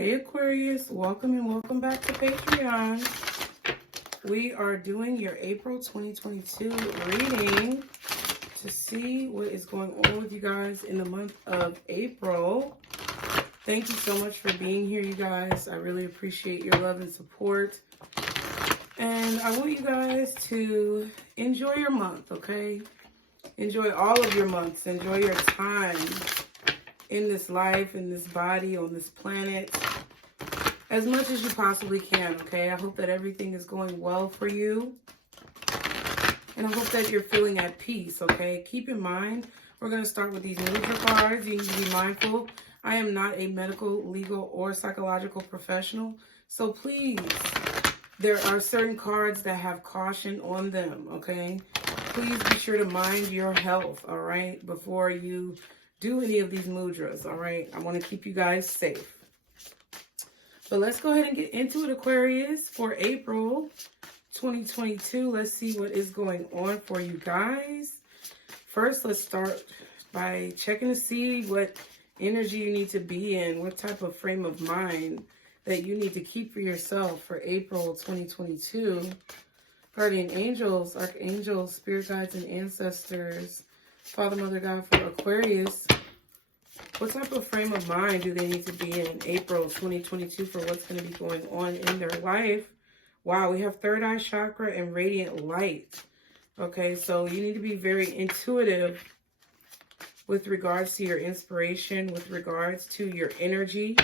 Hey Aquarius, welcome and welcome back to Patreon. We are doing your April 2022 reading to see what is going on with you guys in the month of April. Thank you so much for being here, you guys. I really appreciate your love and support. And I want you guys to enjoy your month, okay? Enjoy all of your months. Enjoy your time in this life, in this body, on this planet, as much as you possibly can, okay? I hope that everything is going well for you. And I hope that you're feeling at peace, okay? Keep in mind, we're going to start with these mudra cards. You need to be mindful. I am not a medical, legal, or psychological professional. So please, there are certain cards that have caution on them, okay? Please be sure to mind your health, all right, before you do any of these mudras, all right? I want to keep you guys safe. But let's go ahead and get into it, Aquarius, for April 2022. Let's see what is going on for you guys. First, let's start by checking to see what energy you need to be in, what type of frame of mind that you need to keep for yourself for April 2022. Guardian angels, archangels, spirit guides, and ancestors, Father, Mother, God, for Aquarius, what type of frame of mind do they need to be in April 2022 for what's going to be going on in their life? Wow, we have third eye chakra and radiant light. Okay, so you need to be very intuitive with regards to your inspiration, with regards to your energy.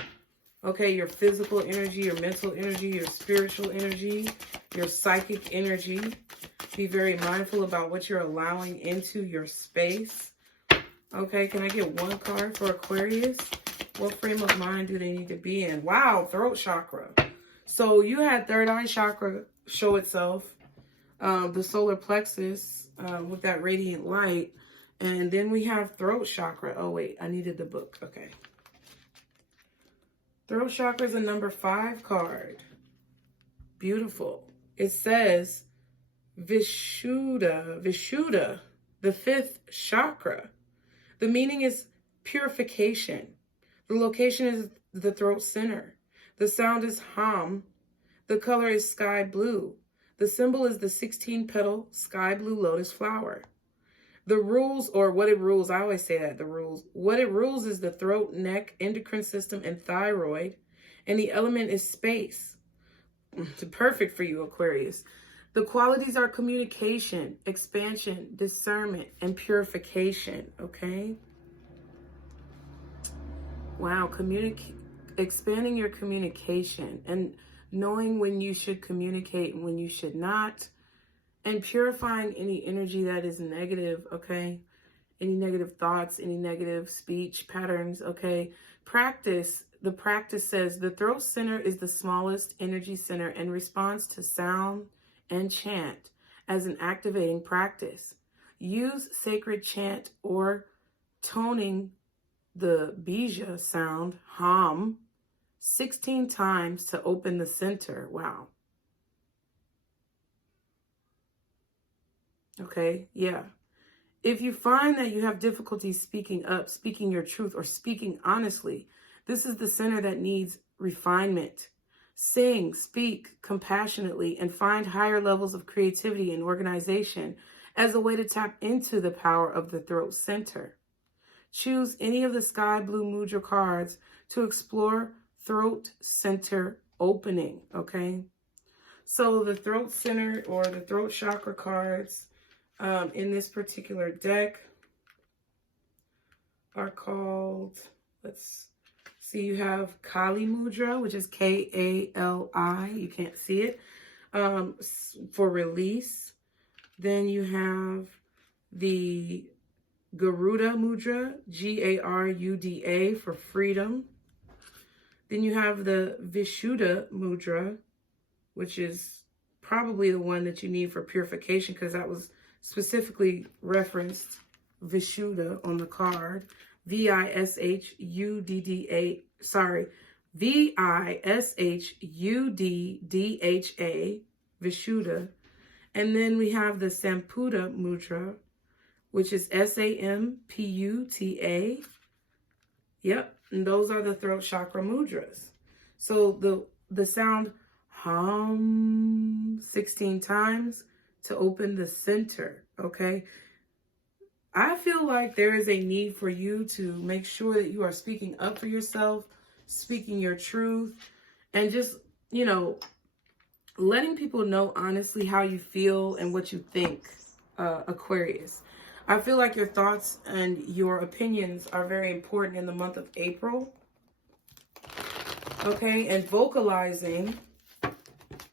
Okay, your physical energy, your mental energy, your spiritual energy, your psychic energy. Be very mindful about what you're allowing into your space. Okay, can I get one card for Aquarius? What frame of mind do they need to be in? Wow, throat chakra. So you had third eye chakra show itself, the solar plexus with that radiant light. And then we have throat chakra. Oh, wait, I needed the book. Okay. Throat chakra is a number 5 card. Beautiful. It says Vishuddha, the 5th chakra. The meaning is purification. The location is the throat center. The sound is hum. The color is sky blue. The symbol is the 16-petal sky blue lotus flower. The rules, or what it rules, I always say that, the rules. What it rules is the throat, neck, endocrine system, and thyroid. And the element is space. It's perfect for you, Aquarius. The qualities are communication, expansion, discernment, and purification, okay? Wow, expanding your communication and knowing when you should communicate and when you should not, and purifying any energy that is negative, okay? Any negative thoughts, any negative speech patterns, okay? Practice. The practice says the throat center is the smallest energy center and responds to sound and chant as an activating practice. Use sacred chant or toning the bija sound, hum, 16 times to open the center. Wow. Okay, yeah. If you find that you have difficulty speaking up, speaking your truth, or speaking honestly, this is the center that needs refinement. Sing, speak compassionately, and find higher levels of creativity and organization as a way to tap into the power of the throat center. Choose any of the sky blue mudra cards to explore throat center opening, okay? So the throat center or the throat chakra cards in this particular deck are called, let's see, you have Kali Mudra, which is K-A-L-I. You can't see it, for release. Then you have the Garuda Mudra, G-A-R-U-D-A, for freedom. Then you have the Vishuddha Mudra, which is probably the one that you need for purification because that was specifically referenced, Vishuddha, on the card. V-I-S-H-U-D-D-A, sorry, V-I-S-H-U-D-D-H-A, Vishuddha. And then we have the Samputa Mudra, which is S-A-M-P-U-T-A. Yep, and those are the throat chakra mudras. So the sound hum 16 times to open the center, okay? I feel like there is a need for you to make sure that you are speaking up for yourself, speaking your truth, and just, you know, letting people know honestly how you feel and what you think, Aquarius. I feel like your thoughts and your opinions are very important in the month of April. Okay, and vocalizing,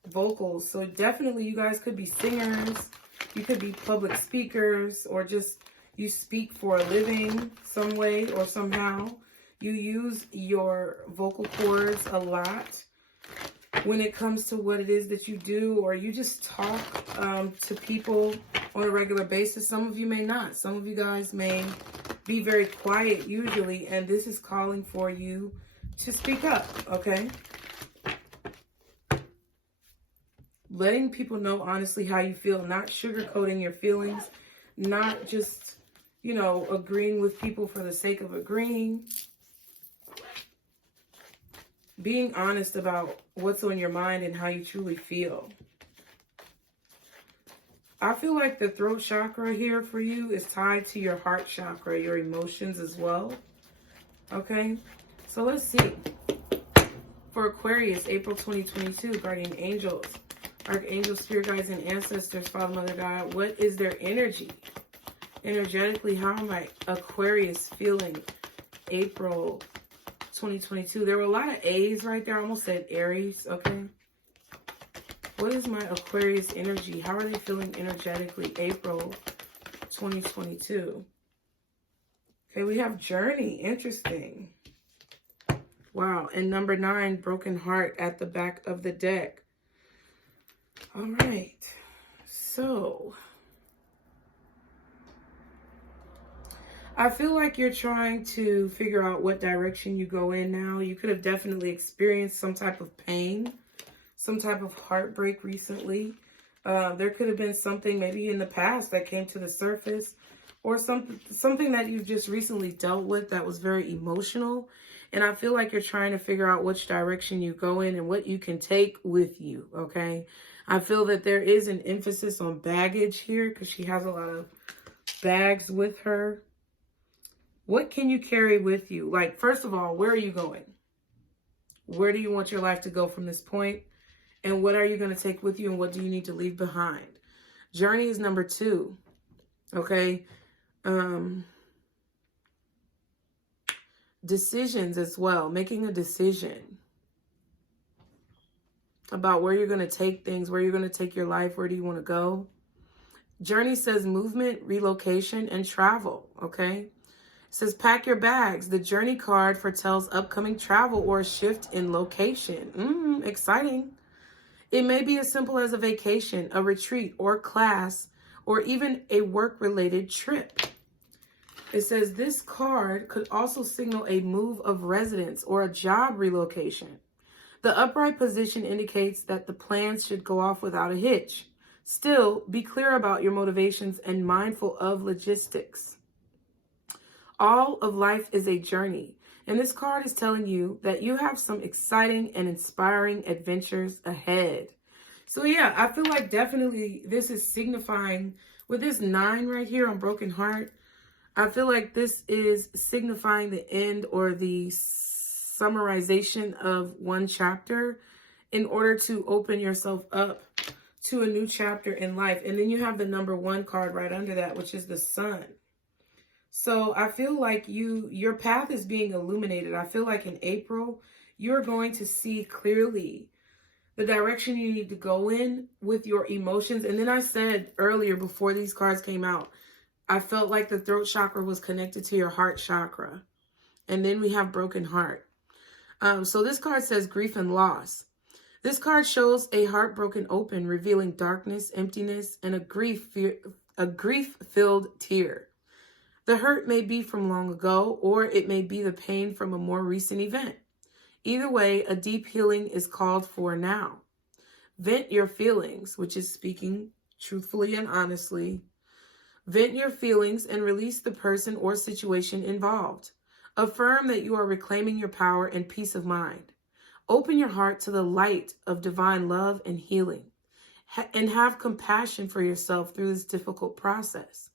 vocals. So definitely you guys could be singers, you could be public speakers, or just you speak for a living some way or somehow. You use your vocal cords a lot when it comes to what it is that you do, or you just talk to people on a regular basis. Some of you may not. Some of you guys may be very quiet usually, and this is calling for you to speak up, okay? Letting people know honestly how you feel, not sugarcoating your feelings, not just, you know, agreeing with people for the sake of agreeing. Being honest about what's on your mind and how you truly feel. I feel like the throat chakra here for you is tied to your heart chakra, your emotions as well. Okay, so let's see. For Aquarius, April 2022, guardian angels, archangels, spirit guides, and ancestors, Father, Mother, God, what is their energy? Energetically, how am I, Aquarius, feeling April 2022? There were a lot of A's right there. I almost said Aries, okay? What is my Aquarius energy? How are they feeling energetically April 2022? Okay, we have journey. Interesting. Wow. And number 9, broken heart at the back of the deck. All right. So I feel like you're trying to figure out what direction you go in now. You could have definitely experienced some type of pain, some type of heartbreak recently. There could have been something maybe in the past that came to the surface, or something that you've just recently dealt with that was very emotional. And I feel like you're trying to figure out which direction you go in and what you can take with you, okay? I feel that there is an emphasis on baggage here because she has a lot of bags with her. What can you carry with you? Like, first of all, where are you going? Where do you want your life to go from this point? And what are you going to take with you, and what do you need to leave behind? Journey is number 2, okay? Decisions as well, making a decision about where you're going to take things, where you're going to take your life, where do you want to go. Journey says movement, relocation, and travel, okay? It says pack your bags. The journey card foretells upcoming travel or a shift in location. Exciting. It may be as simple as a vacation, a retreat, or class, or even a work-related trip. It says this card could also signal a move of residence or a job relocation. The upright position indicates that the plans should go off without a hitch. Still, be clear about your motivations and mindful of logistics. All of life is a journey, and this card is telling you that you have some exciting and inspiring adventures ahead. So yeah, I feel like definitely this is signifying, with this 9 right here on broken heart, I feel like this is signifying the end or the summarization of one chapter in order to open yourself up to a new chapter in life. And then you have the number 1 card right under that, which is the Sun. So I feel like your path is being illuminated. I feel like in April, you're going to see clearly the direction you need to go in with your emotions. And then I said earlier, before these cards came out, I felt like the throat chakra was connected to your heart chakra. And then we have broken heart. So this card says grief and loss. This card shows a heart broken open, revealing darkness, emptiness, and a grief-filled tear. The hurt may be from long ago, or it may be the pain from a more recent event. Either way, a deep healing is called for now. Vent your feelings, which is speaking truthfully and honestly. Vent your feelings and release the person or situation involved. Affirm that you are reclaiming your power and peace of mind. Open your heart to the light of divine love and healing, and have compassion for yourself through this difficult process.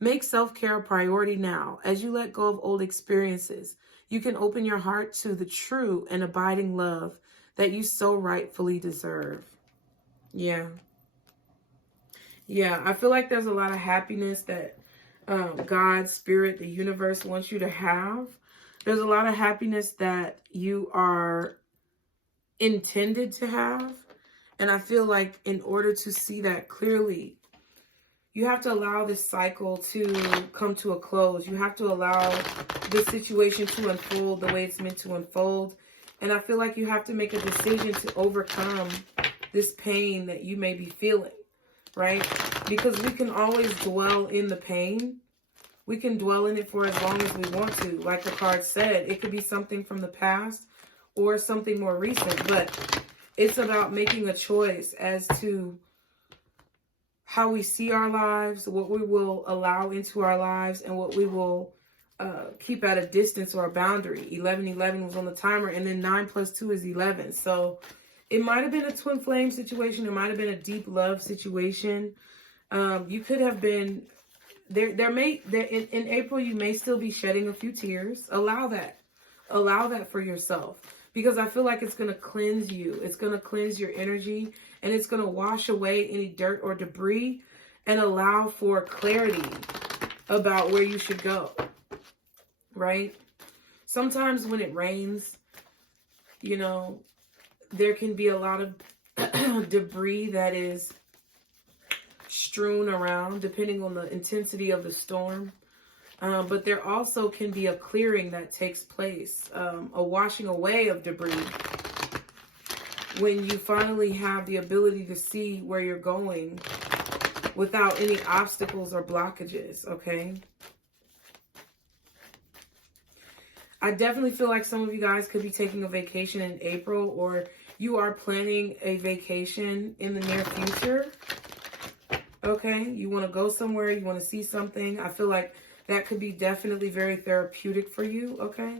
Make self-care a priority now. As you let go of old experiences, you can open your heart to the true and abiding love that you so rightfully deserve. Yeah. Yeah, I feel like there's a lot of happiness that God, Spirit, the universe wants you to have. There's a lot of happiness that you are intended to have. And I feel like in order to see that clearly, you have to allow this cycle to come to a close. You have to allow this situation to unfold the way it's meant to unfold. And I feel like you have to make a decision to overcome this pain that you may be feeling, right? Because we can always dwell in the pain. We can dwell in it for as long as we want to. Like the card said, it could be something from the past or something more recent. But it's about making a choice as to how we see our lives, what we will allow into our lives, and what we will keep at a distance or a boundary. 1111 was on the timer, and then 9 plus 2 is 11. So it might have been a twin flame situation. It might have been a deep love situation. You could have been there. In April, you may still be shedding a few tears. Allow that for yourself, because I feel like it's going to cleanse you. It's going to cleanse your energy, and it's going to wash away any dirt or debris and allow for clarity about where you should go, right? Sometimes when it rains, you know, there can be a lot of debris that is strewn around depending on the intensity of the storm. But there also can be a clearing that takes place, a washing away of debris when you finally have the ability to see where you're going without any obstacles or blockages, okay? I definitely feel like some of you guys could be taking a vacation in April, or you are planning a vacation in the near future, okay? You want to go somewhere, you want to see something. I feel like that could be definitely very therapeutic for you, okay?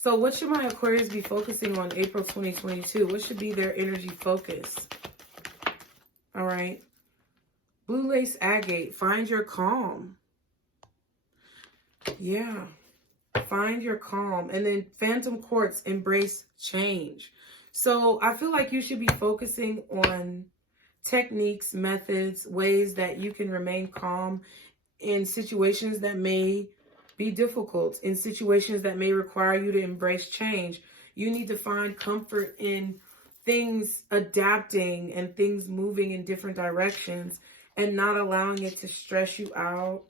So what should my Aquarius be focusing on April 2022? What should be their energy focus? All right. Blue lace agate, find your calm. Yeah. Find your calm. And then phantom quartz, embrace change. So I feel like you should be focusing on techniques, methods, ways that you can remain calm in situations that may be difficult, in situations that may require you to embrace change. You need to find comfort in things adapting and things moving in different directions and not allowing it to stress you out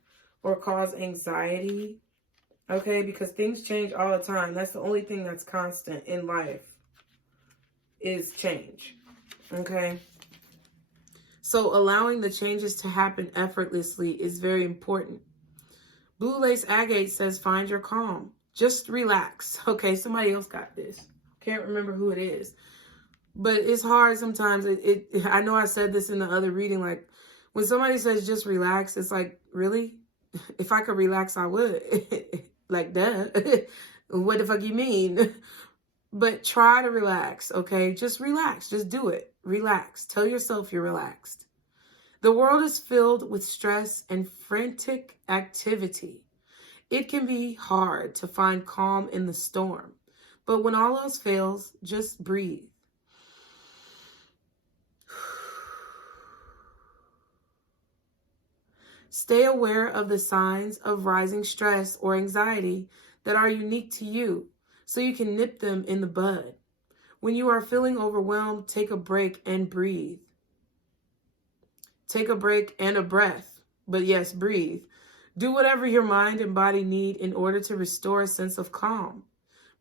or cause anxiety, okay? Because things change all the time. That's the only thing that's constant in life is change, okay? So allowing the changes to happen effortlessly is very important. Blue lace agate says, find your calm. Just relax. Okay, somebody else got this. Can't remember who it is. But it's hard sometimes. I know I said this in the other reading. Like, when somebody says just relax, it's like, really? If I could relax, I would. Like, duh. What the fuck you mean? But try to relax, okay? Just relax. Just do it. Relax. Tell yourself you're relaxed. The world is filled with stress and frantic activity. It can be hard to find calm in the storm, but when all else fails, just breathe. Stay aware of the signs of rising stress or anxiety that are unique to you, so you can nip them in the bud. When you are feeling overwhelmed, take a break and breathe. Take a break and a breath, but yes, breathe. Do whatever your mind and body need in order to restore a sense of calm.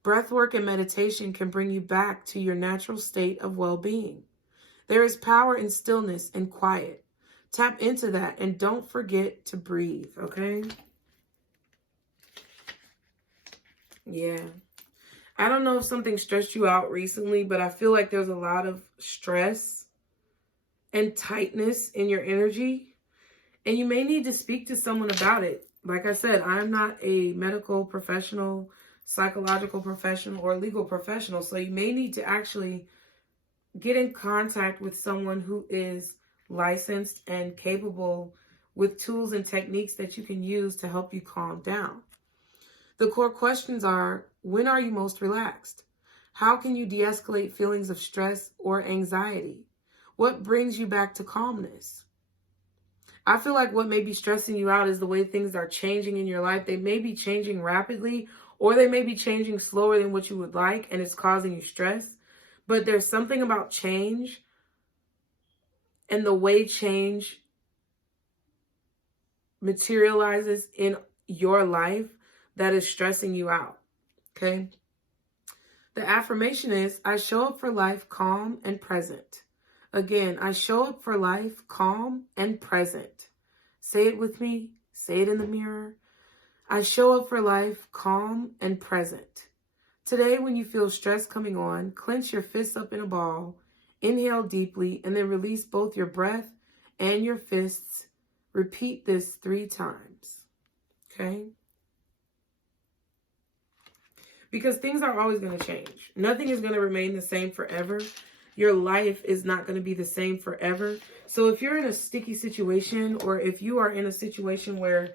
Breathwork and meditation can bring you back to your natural state of well-being. There is power in stillness and quiet. Tap into that and don't forget to breathe, okay? Yeah. I don't know if something stressed you out recently, but I feel like there's a lot of stress and tightness in your energy, and you may need to speak to someone about it. Like I said, I'm not a medical professional, psychological professional or legal professional. So you may need to actually get in contact with someone who is licensed and capable with tools and techniques that you can use to help you calm down. The core questions are, when are you most relaxed? How can you de-escalate feelings of stress or anxiety? What brings you back to calmness? I feel like what may be stressing you out is the way things are changing in your life. They may be changing rapidly, or they may be changing slower than what you would like, and it's causing you stress. But there's something about change and the way change materializes in your life that is stressing you out, okay? The affirmation is, I show up for life calm and present. Again, I show up for life calm and present. Say it with me. Say it in the mirror. I show up for life calm and present. Today, when you feel stress coming on, clench your fists up in a ball, inhale deeply, and then release both your breath and your fists. Repeat this 3 times, okay? Because things are always going to change. Nothing is going to remain the same forever. Your life is not going to be the same forever. So if you're in a sticky situation, or if you are in a situation where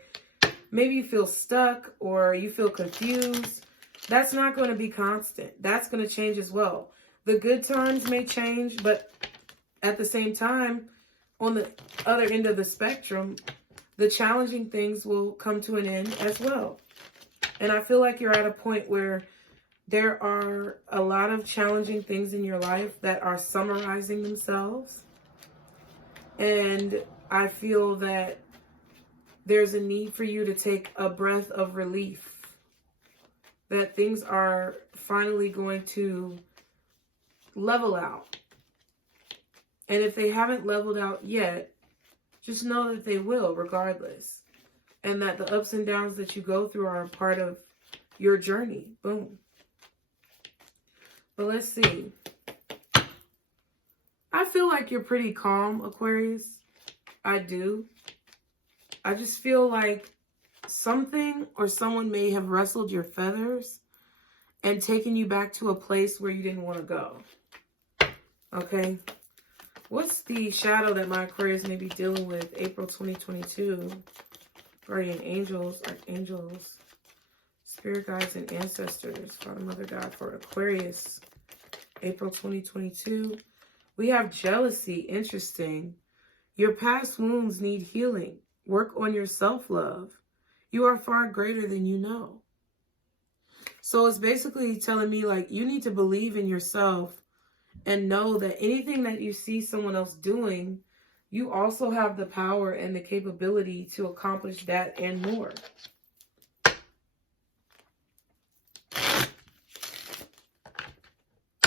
maybe you feel stuck or you feel confused, that's not going to be constant. That's going to change as well. The good times may change, but at the same time, on the other end of the spectrum, the challenging things will come to an end as well. And I feel like you're at a point where there are a lot of challenging things in your life that are summarizing themselves. And I feel that there's a need for you to take a breath of relief. That things are finally going to level out. And if they haven't leveled out yet, just know that they will regardless. And that the ups and downs that you go through are a part of your journey. Boom. But let's see. I feel like you're pretty calm, Aquarius. I do. I just feel like something or someone may have rustled your feathers and taken you back to a place where you didn't want to go. Okay. What's the shadow that my Aquarius may be dealing with April 2022? Guardian angels, archangels, spirit guides, and ancestors. Father, Mother, God for Aquarius, April 2022. We have jealousy. Interesting. Your past wounds need healing. Work on your self-love. You are far greater than you know. So it's basically telling me, like, you need to believe in yourself and know that anything that you see someone else doing, you also have the power and the capability to accomplish that and more.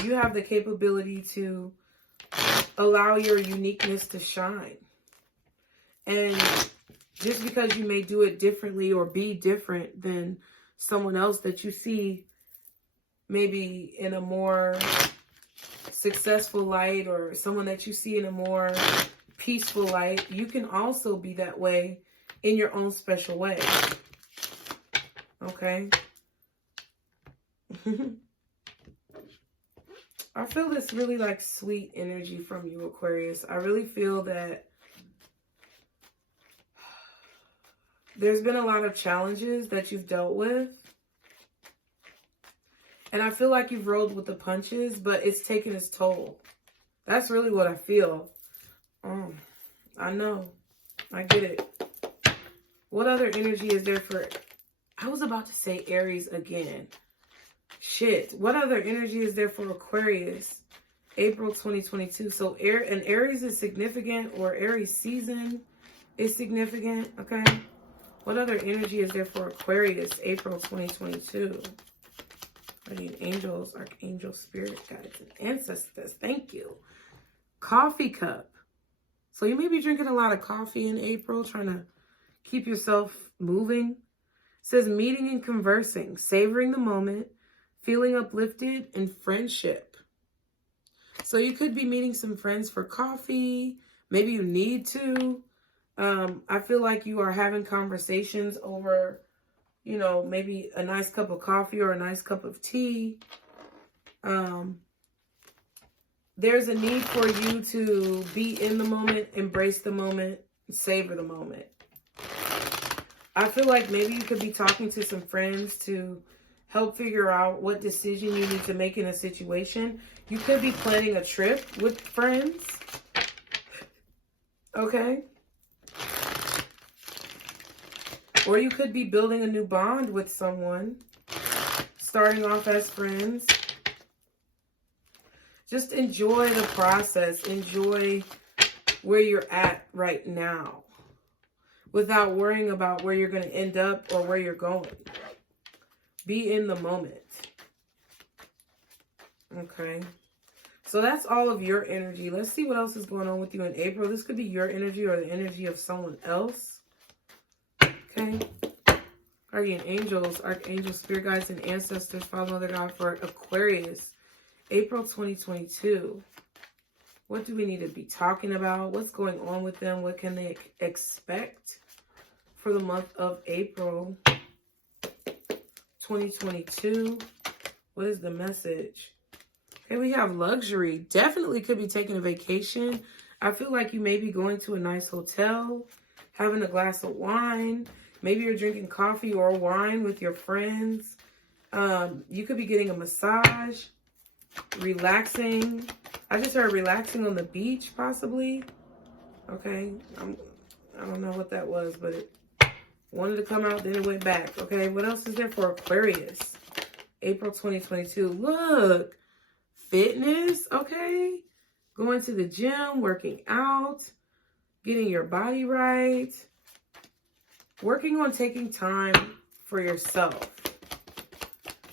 You have the capability to allow your uniqueness to shine. And just because you may do it differently or be different than someone else that you see maybe in a more successful light, or someone that you see in a more peaceful light, you can also be that way in your own special way. Okay? I feel this really like sweet energy from you, Aquarius. I really feel that there's been a lot of challenges that you've dealt with. And I feel like you've rolled with the punches, but it's taken its toll. That's really what I feel. I know. I get it. What other energy is there for... I was about to say Aries again. Shit. What other energy is there for Aquarius? April 2022. So an Aries is significant, or Aries season is significant. Okay. What other energy is there for Aquarius? April 2022. Guardian angels, archangels, spirit guides, and ancestors. Thank you. Coffee cup. So you may be drinking a lot of coffee in April, trying to keep yourself moving. It says meeting and conversing, savoring the moment, feeling uplifted, and friendship. So you could be meeting some friends for coffee. Maybe you need to. I feel like you are having conversations over you know, maybe a nice cup of coffee or a nice cup of tea. There's a need for you to be in the moment, embrace the moment, savor the moment. I feel like maybe you could be talking to some friends to help figure out what decision you need to make in a situation. You could be planning a trip with friends. Okay? Or you could be building a new bond with someone, starting off as friends. Just enjoy the process. Enjoy where you're at right now without worrying about where you're going to end up or where you're going. Be in the moment. Okay. So that's all of your energy. Let's see what else is going on with you in April. This could be your energy or the energy of someone else. Okay. Guardian angels, archangels, spirit guides, and ancestors, Father, Mother, God, for Aquarius, April 2022. What do we need to be talking about? What's going on with them? What can they expect for the month of April 2022? What is the message? Okay, we have luxury. Definitely could be taking a vacation. I feel like you may be going to a nice hotel, having a glass of wine. Maybe you're drinking coffee or wine with your friends. You could be getting a massage, relaxing. I just heard relaxing on the beach, possibly. Okay, I don't know what that was, but it wanted to come out, then it went back. Okay, what else is there for Aquarius? April 2022. Look, fitness, okay? Going to the gym, working out, getting your body right. Working on taking time for yourself.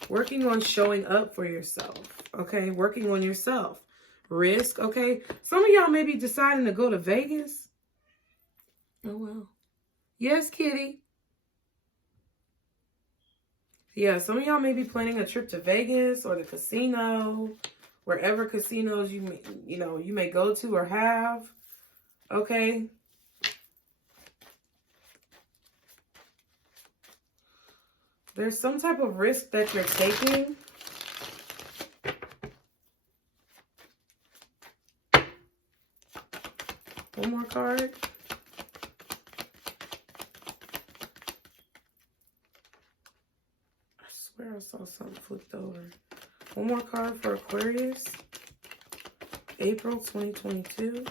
Working on showing up for yourself. Okay, working on yourself. Risk, okay? Some of y'all may be deciding to go to Vegas. Oh, well. Yes, kitty. Yeah, some of y'all may be planning a trip to Vegas or the casino, wherever casinos you may go to or have. Okay? There's some type of risk that you're taking. One more card. I swear I saw something flipped over. One more card for Aquarius. April 2022.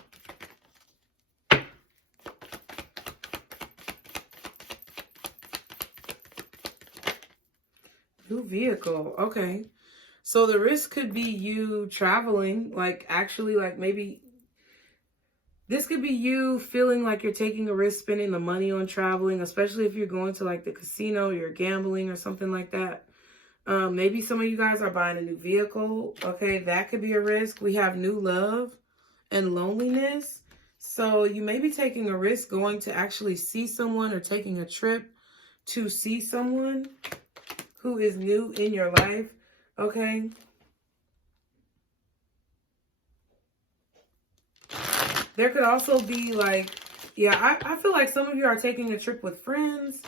New vehicle. Okay. So the risk could be you traveling, like actually, like maybe this could be you feeling like you're taking a risk spending the money on traveling, especially if you're going to like the casino, you're gambling or something like that. Maybe some of you guys are buying a new vehicle. Okay, that could be a risk. We have new love and loneliness. So you may be taking a risk going to actually see someone or taking a trip to see someone who is new in your life, okay? There could also be like, yeah, I feel like some of you are taking a trip with friends,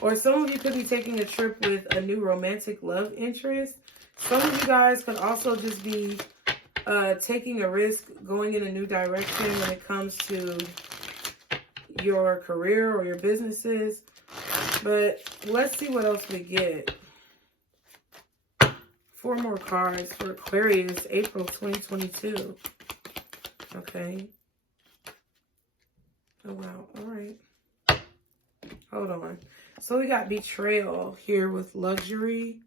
or some of you could be taking a trip with a new romantic love interest. Some of you guys could also just be taking a risk going in a new direction when it comes to your career or your businesses. But let's see what else we get. 4 more cards for Aquarius, April 2022. Okay. Oh, wow. All right. Hold on. So we got betrayal here with luxury.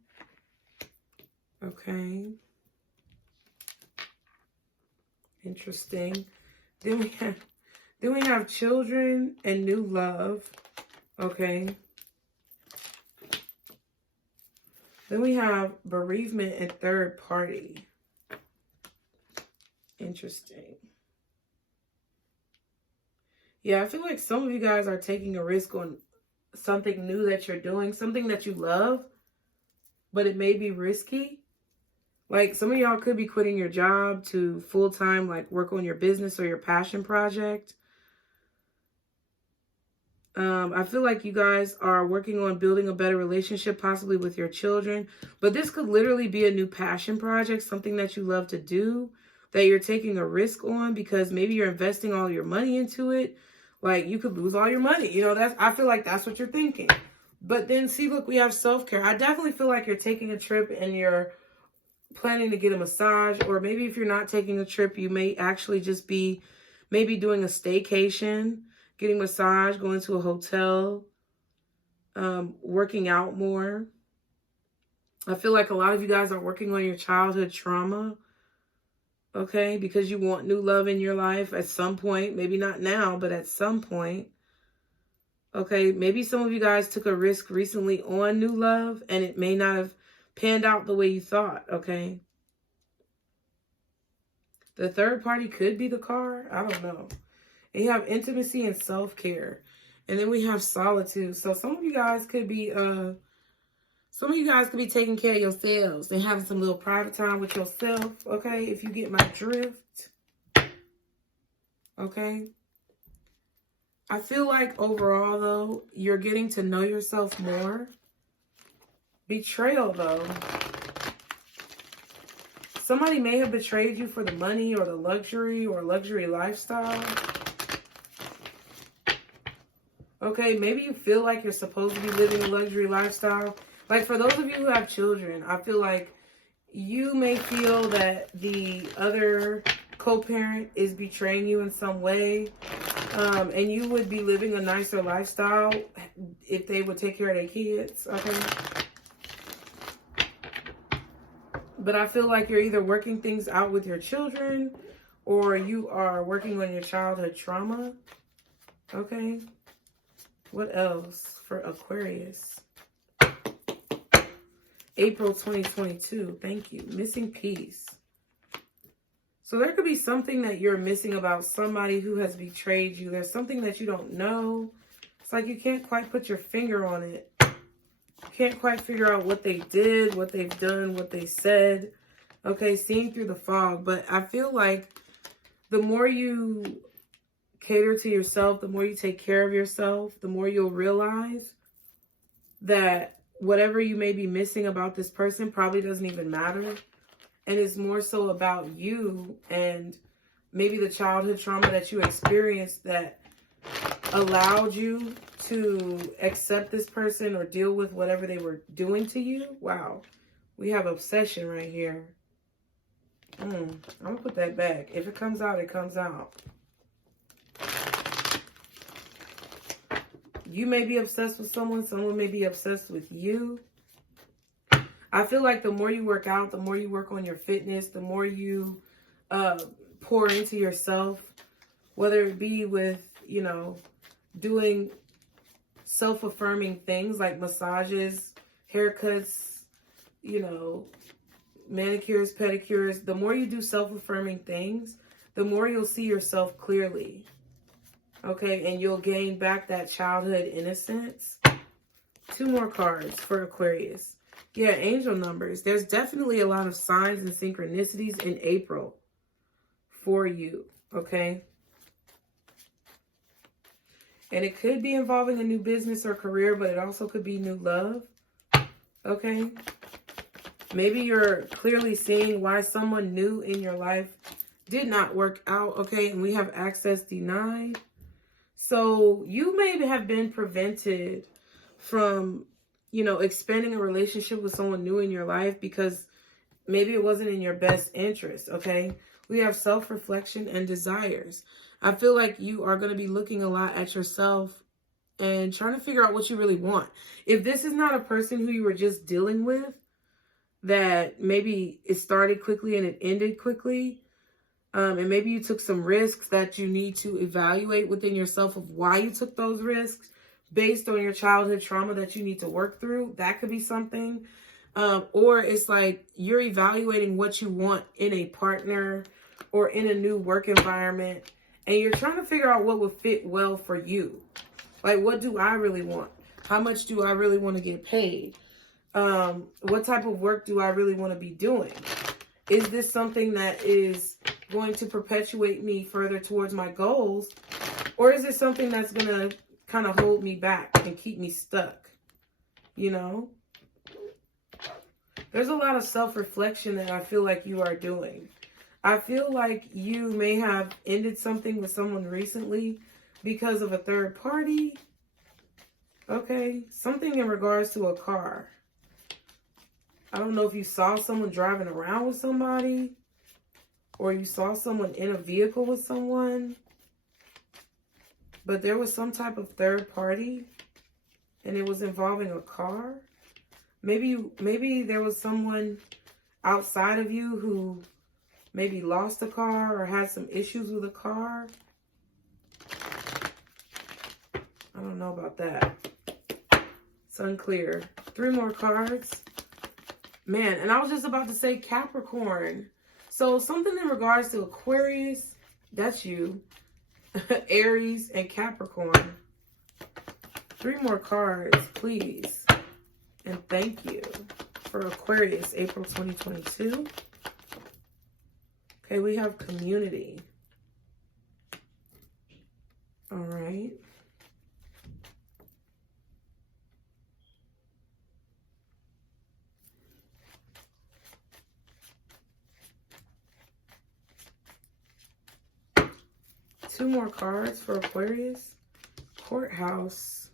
Okay. Interesting. Then we have children and new love. Okay. Then we have bereavement and third party. Interesting. Yeah, I feel like some of you guys are taking a risk on something new that you're doing, something that you love, but it may be risky. Like some of y'all could be quitting your job to full-time, like work on your business or your passion project. I feel like you guys are working on building a better relationship, possibly with your children. But this could literally be a new passion project, something that you love to do, that you're taking a risk on because maybe you're investing all your money into it. Like, you could lose all your money. You know, I feel like that's what you're thinking. But then, see, look, we have self-care. I definitely feel like you're taking a trip and you're planning to get a massage. Or maybe if you're not taking a trip, you may actually just be maybe doing a staycation, getting massage, going to a hotel, working out more. I feel like a lot of you guys are working on your childhood trauma, okay? Because you want new love in your life at some point. Maybe not now, but at some point. Okay, maybe some of you guys took a risk recently on new love and it may not have panned out the way you thought, okay? The third party could be the car. I don't know. And you have intimacy and self-care. And then we have solitude. So some of you guys could be taking care of yourselves and having some little private time with yourself, okay? If you get my drift. Okay? I feel like overall, though, you're getting to know yourself more. Betrayal, though. Somebody may have betrayed you for the money or the luxury or luxury lifestyle. Okay, maybe you feel like you're supposed to be living a luxury lifestyle. Like, for those of you who have children, I feel like you may feel that the other co-parent is betraying you in some way. And you would be living a nicer lifestyle if they would take care of their kids, okay? But I feel like you're either working things out with your children or you are working on your childhood trauma, okay? What else for Aquarius? April 2022, thank you. Missing piece. So there could be something that you're missing about somebody who has betrayed you. There's something that you don't know. It's like you can't quite put your finger on it. You can't quite figure out what they did, what they've done, what they said. Okay, seeing through the fog. But I feel like the more you cater to yourself, the more you take care of yourself, the more you'll realize that whatever you may be missing about this person probably doesn't even matter. And it's more so about you and maybe the childhood trauma that you experienced that allowed you to accept this person or deal with whatever they were doing to you. Wow. We have obsession right here. I'm going to put that back. If it comes out, it comes out. You may be obsessed with someone. Someone may be obsessed with you. I feel like the more you work out, the more you work on your fitness, the more you pour into yourself, whether it be with, you know, doing self-affirming things like massages, haircuts, you know, manicures, pedicures. The more you do self-affirming things, the more you'll see yourself clearly. Okay, and you'll gain back that childhood innocence. 2 more cards for Aquarius. Yeah, angel numbers. There's definitely a lot of signs and synchronicities in April for you, okay? And it could be involving a new business or career, but it also could be new love, okay? Maybe you're clearly seeing why someone new in your life did not work out, okay? And we have access denied. So you may have been prevented from, you know, expanding a relationship with someone new in your life because maybe it wasn't in your best interest, okay? We have self-reflection and desires. I feel like you are going to be looking a lot at yourself and trying to figure out what you really want. If this is not a person who you were just dealing with, that maybe it started quickly and it ended quickly, and maybe you took some risks that you need to evaluate within yourself of why you took those risks, based on your childhood trauma that you need to work through. That could be something. Or it's like you're evaluating what you want in a partner or in a new work environment. And you're trying to figure out what would fit well for you. Like, what do I really want? How much do I really want to get paid? What type of work do I really want to be doing? Is this something that is going to perpetuate me further towards my goals? Or is it something that's going to kind of hold me back and keep me stuck, you know? There's a lot of self-reflection that I feel like you are doing. I feel like you may have ended something with someone recently because of a third party. Okay, something in regards to a car. I don't know if you saw someone driving around with somebody, or you saw someone in a vehicle with someone, but there was some type of third party and it was involving a car. Maybe there was someone outside of you who maybe lost a car or had some issues with a car. I don't know about that. It's unclear. 3 more cards. Man, and I was just about to say Capricorn. So something in regards to Aquarius, that's you, Aries, and Capricorn. 3 more cards, please. And thank you for Aquarius, April 2022. Okay, we have community. All right. Two more cards for Aquarius. Courthouse.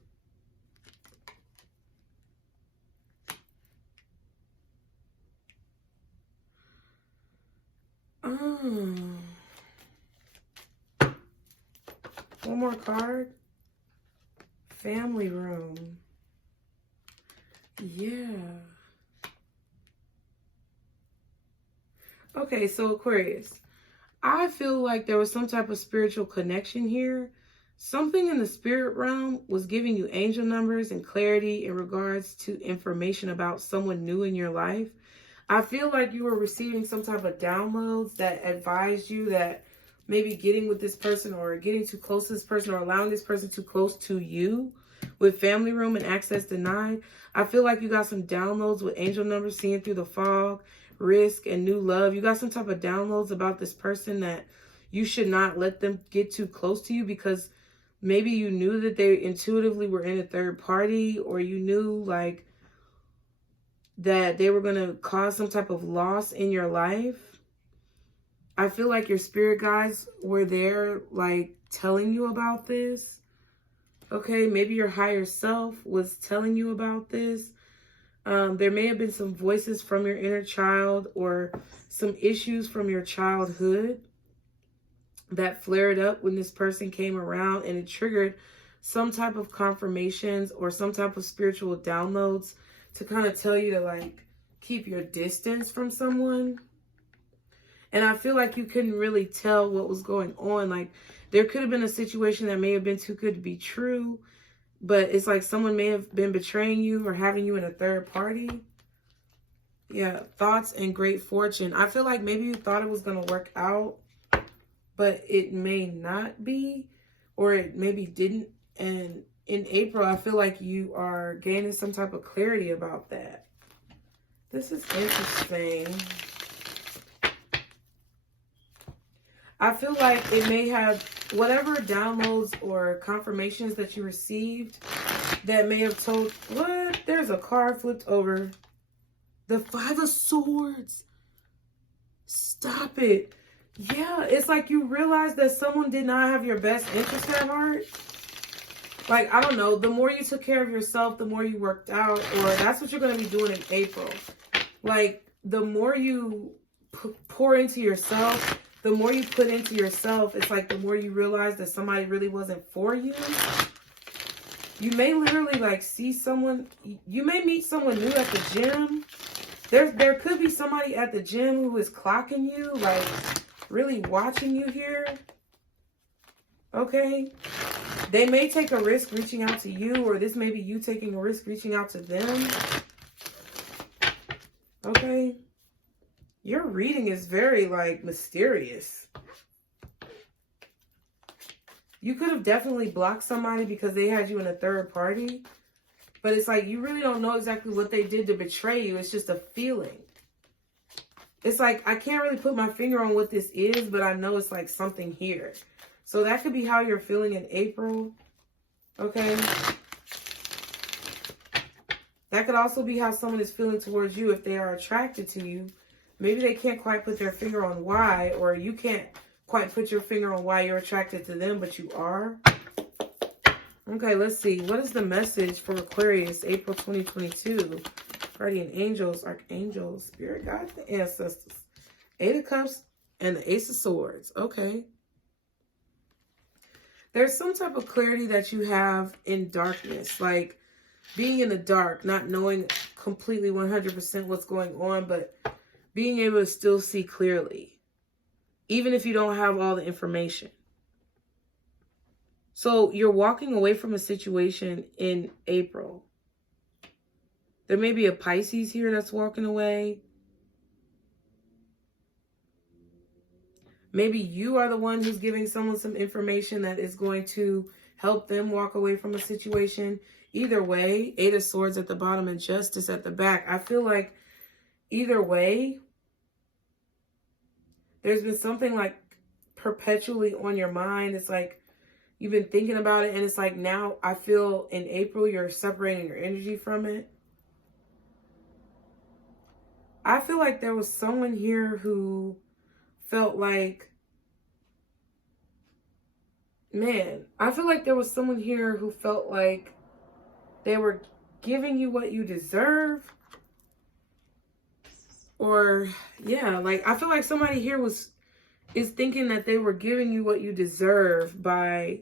One more card. Family room. Yeah. Okay, so Aquarius, I feel like there was some type of spiritual connection here. Something in the spirit realm was giving you angel numbers and clarity in regards to information about someone new in your life. I feel like you were receiving some type of downloads that advised you that maybe getting with this person or getting too close to this person or allowing this person too close to you with family room and access denied. I feel like you got some downloads with angel numbers, seeing through the fog, risk, and new love. You got some type of downloads about this person that you should not let them get too close to you, because maybe you knew that they intuitively were in a third party, or you knew like that they were going to cause some type of loss in your life. I feel like your spirit guides were there, like, telling you about this. Okay, maybe your higher self was telling you about this. There may have been some voices from your inner child or some issues from your childhood that flared up when this person came around, and it triggered some type of confirmations or some type of spiritual downloads to kind of tell you to like keep your distance from someone. And I feel like you couldn't really tell what was going on. Like there could have been a situation that may have been too good to be true, but it's like someone may have been betraying you or having you in a third party. Yeah, thoughts and great fortune. I feel like maybe you thought it was going to work out, but it may not be, or it maybe didn't. And in April, I feel like you are gaining some type of clarity about that. This is interesting. I feel like it may have whatever downloads or confirmations that you received that may have told, what? There's a card flipped over. The 5 of Swords. Stop it. Yeah, it's like you realize that someone did not have your best interest at heart. Like, I don't know, the more you took care of yourself, the more you worked out, or that's what you're going to be doing in April. Like, the more you pour into yourself, the more you put into yourself, it's like the more you realize that somebody really wasn't for you. You may literally, like, see someone, you may meet someone new at the gym. There could be somebody at the gym who is clocking you, like, really watching you here. Okay? They may take a risk reaching out to you, or this may be you taking a risk reaching out to them. Okay? Your reading is very, like, mysterious. You could have definitely blocked somebody because they had you in a third party. But it's like you really don't know exactly what they did to betray you. It's just a feeling. It's like I can't really put my finger on what this is, but I know it's like something here. So that could be how you're feeling in April. Okay. That could also be how someone is feeling towards you if they are attracted to you. Maybe they can't quite put their finger on why, or you can't quite put your finger on why you're attracted to them, but you are. Okay, let's see. What is the message for Aquarius, April 2022? Guardian angels, archangels, spirit guides, the ancestors. Eight of Cups and the Ace of Swords. Okay. There's some type of clarity that you have in darkness, like being in the dark, not knowing completely 100% what's going on, but being able to still see clearly, even if you don't have all the information. So you're walking away from a situation in April. There may be a Pisces here that's walking away. Maybe you are the one who's giving someone some information that is going to help them walk away from a situation. Either way, Eight of Swords at the bottom and Justice at the back. I feel like either way, there's been something like perpetually on your mind. It's like you've been thinking about it, and it's like now I feel in April you're separating your energy from it. I feel like there was someone here who felt like, man, I feel like there was someone here who felt like they were giving you what you deserve. Or, yeah, like I feel like somebody here is thinking that they were giving you what you deserve by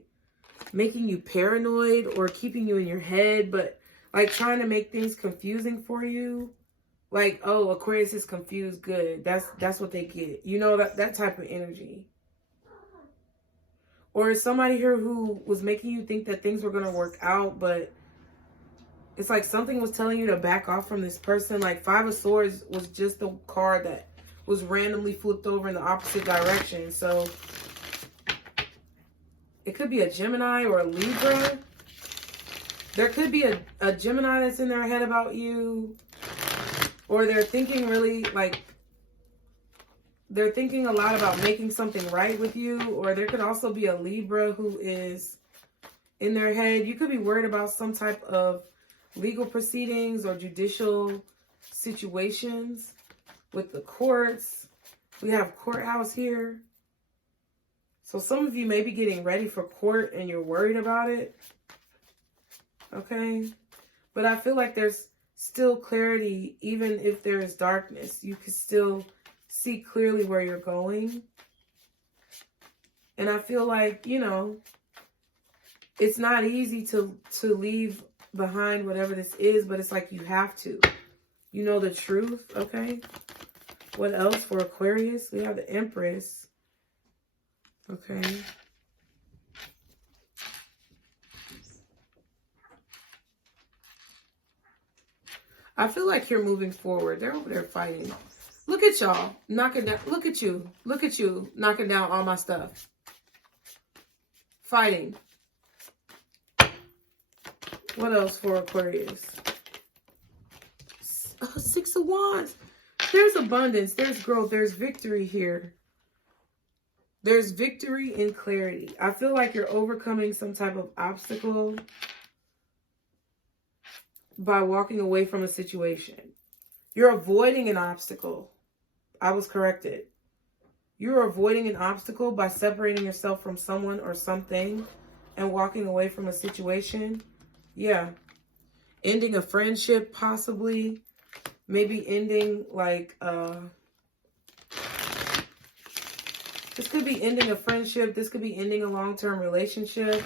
making you paranoid or keeping you in your head, but like trying to make things confusing for you. Like, oh, Aquarius is confused. Good. That's what they get. You know, that type of energy. Or somebody here who was making you think that things were going to work out, but it's like something was telling you to back off from this person. Like Five of Swords was just the card that was randomly flipped over in the opposite direction. So it could be a Gemini or a Libra. There could be a Gemini that's in their head about you. Or they're thinking really like, they're thinking a lot about making something right with you. Or there could also be a Libra who is in their head. You could be worried about some type of legal proceedings or judicial situations with the courts. We have courthouse here. So some of you may be getting ready for court and you're worried about it. Okay. But I feel like there's still clarity, even if there is darkness. You can still see clearly where you're going. And I feel like, you know, it's not easy to leave behind whatever this is, but it's like you have to. You know the truth, okay? What else for Aquarius? We have the Empress. Okay. I feel like you're moving forward. They're over there fighting. Look at y'all knocking down. Look at you. Look at you knocking down all my stuff. Fighting. What else for Aquarius? Six of Wands. There's abundance. There's growth. There's victory here. There's victory and clarity. I feel like you're overcoming some type of obstacle by walking away from a situation. You're avoiding an obstacle. I was corrected. You're avoiding an obstacle by separating yourself from someone or something and walking away from a situation. Yeah. Ending a friendship, possibly. Maybe ending like this could be ending a friendship. This could be ending a long-term relationship.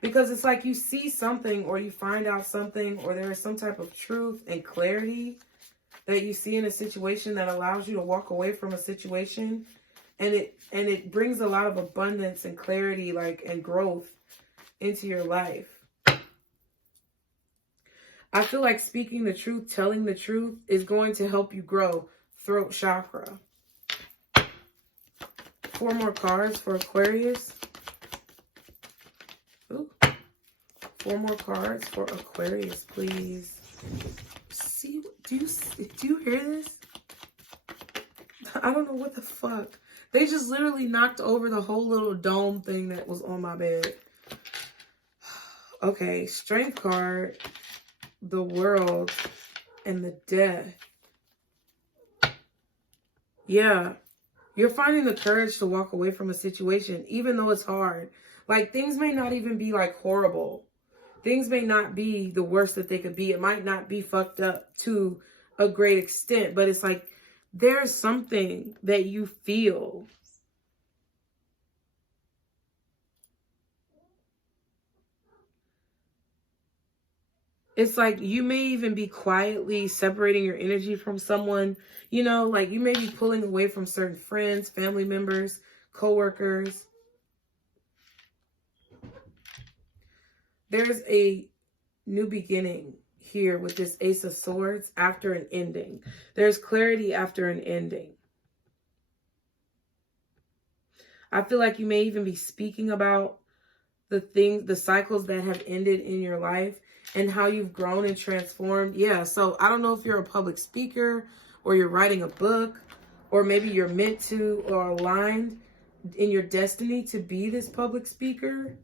Because it's like you see something or you find out something or there is some type of truth and clarity that you see in a situation that allows you to walk away from a situation. And it brings a lot of abundance and clarity, like, and growth into your life. I feel like speaking the truth, telling the truth is going to help you grow. Throat chakra. 4 more cards for Aquarius. Ooh. 4 more cards for Aquarius, please. See, do you hear this? I don't know what the fuck. They just literally knocked over the whole little dome thing that was on my bed. Okay, Strength card, the World, and the Death. Yeah, you're finding the courage to walk away from a situation, even though it's hard. Like, things may not even be, like, horrible. Things may not be the worst that they could be. It might not be fucked up to a great extent, but it's like there's something that you feel. It's like you may even be quietly separating your energy from someone, you know, like you may be pulling away from certain friends, family members, co-workers. There's a new beginning here with this Ace of Swords after an ending. There's clarity after an ending. I feel like you may even be speaking about the things, the cycles that have ended in your life and how you've grown and transformed. Yeah, so I don't know if you're a public speaker or you're writing a book, or maybe you're meant to or aligned in your destiny to be this public speaker.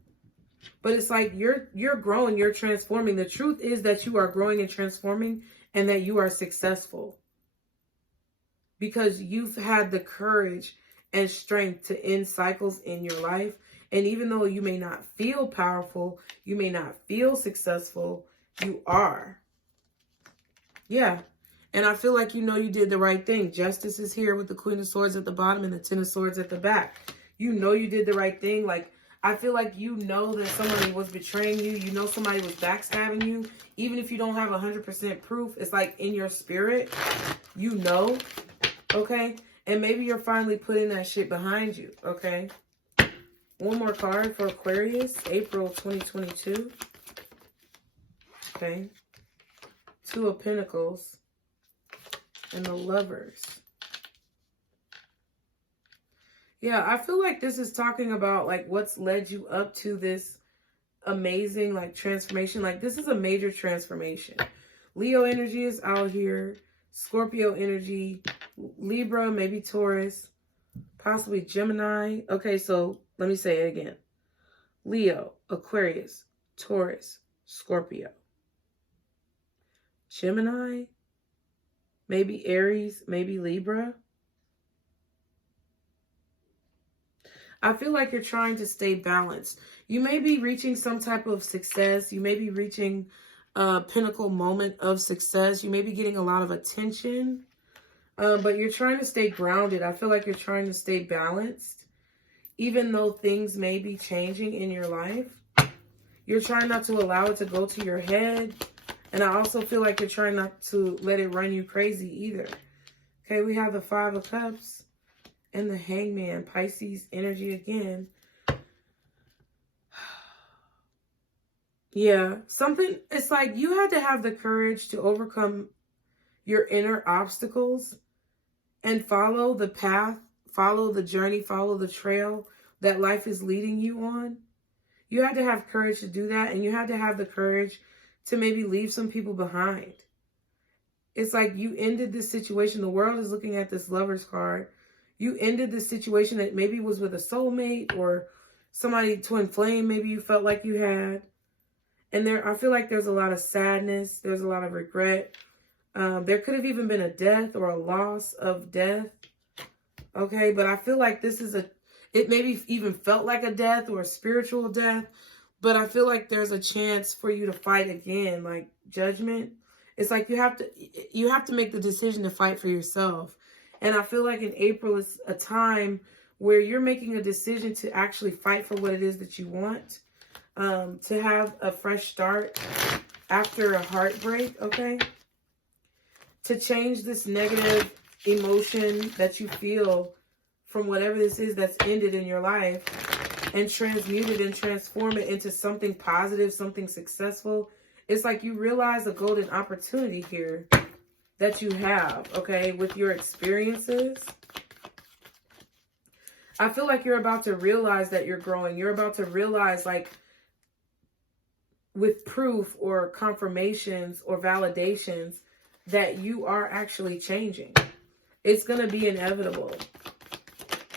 But it's like you're growing, you're transforming. The truth is that you are growing and transforming and that you are successful because you've had the courage and strength to end cycles in your life. And even though you may not feel powerful, you may not feel successful, you are. Yeah. And I feel like you know you did the right thing. Justice is here with the Queen of Swords at the bottom and the Ten of Swords at the back. You know you did the right thing. Like, I feel like you know that somebody was betraying you. You know somebody was backstabbing you. Even if you don't have 100% proof, it's like in your spirit, you know, okay? And maybe you're finally putting that shit behind you, okay? One more card for Aquarius, April 2022. Okay. Two of Pentacles and the Lovers. Yeah, I feel like this is talking about like what's led you up to this amazing like transformation. Like this is a major transformation. Leo energy is out here. Scorpio energy, Libra, maybe Taurus, possibly Gemini. Okay, so let me say it again. Leo, Aquarius, Taurus, Scorpio. Gemini, maybe Aries, maybe Libra. I feel like you're trying to stay balanced. You may be reaching some type of success. You may be reaching a pinnacle moment of success. You may be getting a lot of attention, but you're trying to stay grounded. I feel like you're trying to stay balanced. Even though things may be changing in your life, you're trying not to allow it to go to your head. And I also feel like you're trying not to let it run you crazy either. Okay, we have the Five of Cups and the Hangman, Pisces energy again. Yeah, something, it's like you had to have the courage to overcome your inner obstacles and follow the path, follow the journey, follow the trail that life is leading you on. You had to have courage to do that, and you had to have the courage to maybe leave some people behind. It's like you ended this situation. The world is looking at this Lover's card. You ended this situation that maybe was with a soulmate or somebody twin flame maybe you felt like you had. And I feel like there's a lot of sadness. There's a lot of regret. There could have even been a death or a loss of death. Okay, but I feel like this is it maybe even felt like a death or a spiritual death. But I feel like there's a chance for you to fight again, like judgment. It's like you have to make the decision to fight for yourself. And I feel like in April is a time where you're making a decision to actually fight for what it is that you want. To have a fresh start after a heartbreak, okay? To change this negative emotion that you feel from whatever this is that's ended in your life and transmute it and transform it into something positive, something successful. It's like you realize a golden opportunity here that you have, okay, with your experiences. I feel like you're about to realize that you're growing. You're about to realize, like, with proof or confirmations or validations that you are actually changing. It's going to be inevitable.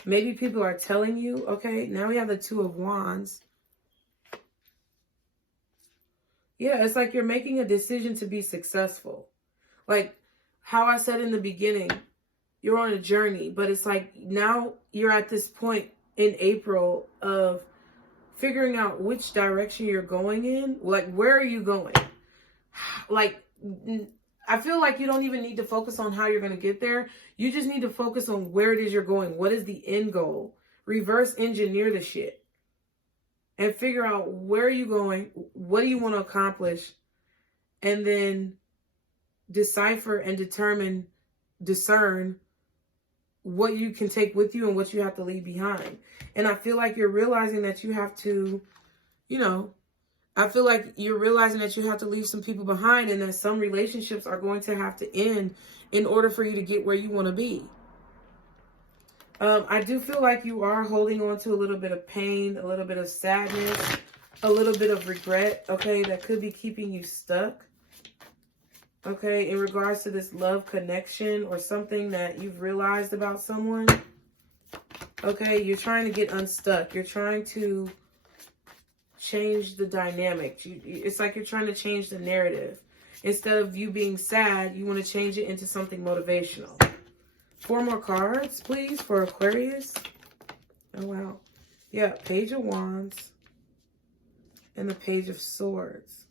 Maybe people are telling you, okay, now we have the Two of Wands. Yeah, it's like you're making a decision to be successful. Like how I said in the beginning, you're on a journey, but it's like now you're at this point in April of figuring out which direction you're going in. Like, where are you going? Like, I feel like you don't even need to focus on how you're going to get there. You just need to focus on where it is you're going. What is the end goal? Reverse engineer the shit and figure out where are you going? What do you want to accomplish? And then decipher and discern what you can take with you and what you have to leave behind. And I feel like you're realizing that you have to, I feel like you're realizing that you have to leave some people behind and that some relationships are going to have to end in order for you to get where you want to be. I do feel like you are holding on to a little bit of pain, a little bit of sadness, a little bit of regret, okay, that could be keeping you stuck. Okay, in regards to this love connection or something that you've realized about someone. Okay, you're trying to get unstuck. You're trying to change the dynamic. It's like you're trying to change the narrative. Instead of you being sad, you want to change it into something motivational. 4 more cards, please, for Aquarius. Oh, wow. Yeah, Page of Wands and the Page of Swords.